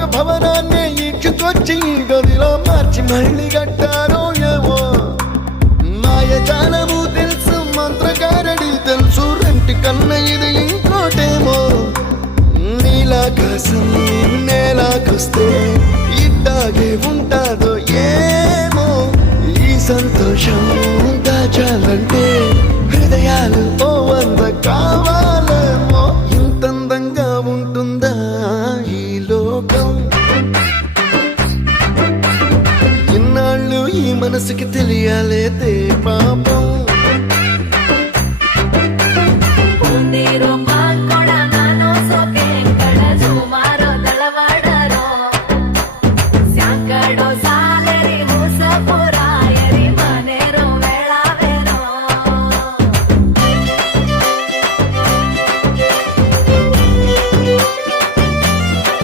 ఒక భవనాన్ని ఈడ్చుకొచ్చి గదిలో మార్చి మళ్ళీ కట్టారో ఏమో మాయజాలము తెలుసు మంత్రగారడి తెలుసు రెంటి కన్న ఇది ఇంకోటేమో నీలాకాశం నేలాకొస్తే ఇట్టాగే ఉంటా